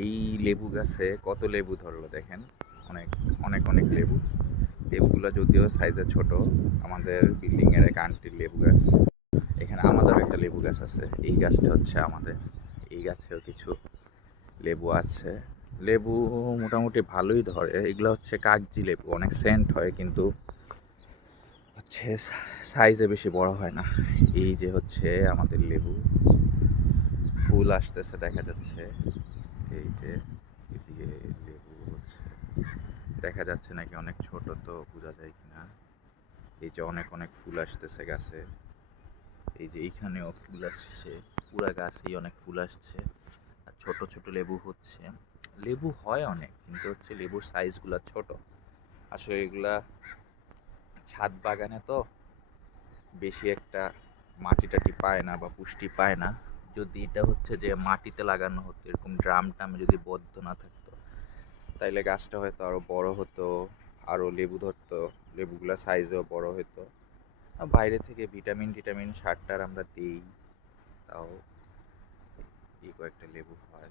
এই লেবু গাছে কত লেবু ধরলো দেখেন। অনেক অনেক অনেক লেবু। লেবুগুলো যদিও সাইজে ছোট। আমাদের বিল্ডিং এর এক আন্টির লেবু গাছ। এখানে আমাদেরও একটা লেবু গাছ আছে। এই গাছটা হচ্ছে আমাদের। এই গাছেও কিছু লেবু আছে। লেবু মোটামুটি ভালোই ধরে। এগুলো হচ্ছে কাগজি লেবু, অনেক সেন্ট হয়, কিন্তু হচ্ছে সাইজে বেশি বড় হয় না। এই যে হচ্ছে আমাদের লেবু, ফুল আসতেছে দেখা যাচ্ছে। এই যে এদিকে লেবু হচ্ছে, দেখা যাচ্ছে নাকি অনেক ছোট তো বোঝা যায় কিনা। এই যে অনেক অনেক ফুল আসতেছে গাছে। এই যে এইখানেও ফুল আসছে, পুরা গাছেই অনেক ফুল আসছে। আর ছোট ছোট লেবু হচ্ছে। লেবু হয় অনেক, কিন্তু হচ্ছে লেবুর সাইজগুলো ছোট। আসলে এগুলা ছাদ বাগানে তো বেশি একটা মাটি টাটি পায় না বা পুষ্টি পায় না। যদি এটা হচ্ছে যে মাটিতে লাগানো হতো, এরকম ড্রাম টামে যদি বদ্ধ না থাকতো, তাইলে গাছটা হয়তো আরো বড় হতো, আরো লেবু ধরতো, লেবুগুলা সাইজেও বড় হতো। আর বাইরে থেকে ভিটামিন টিটামিন সার টার আমরা দিই, তাও এই কয়েকটা লেবু হয়।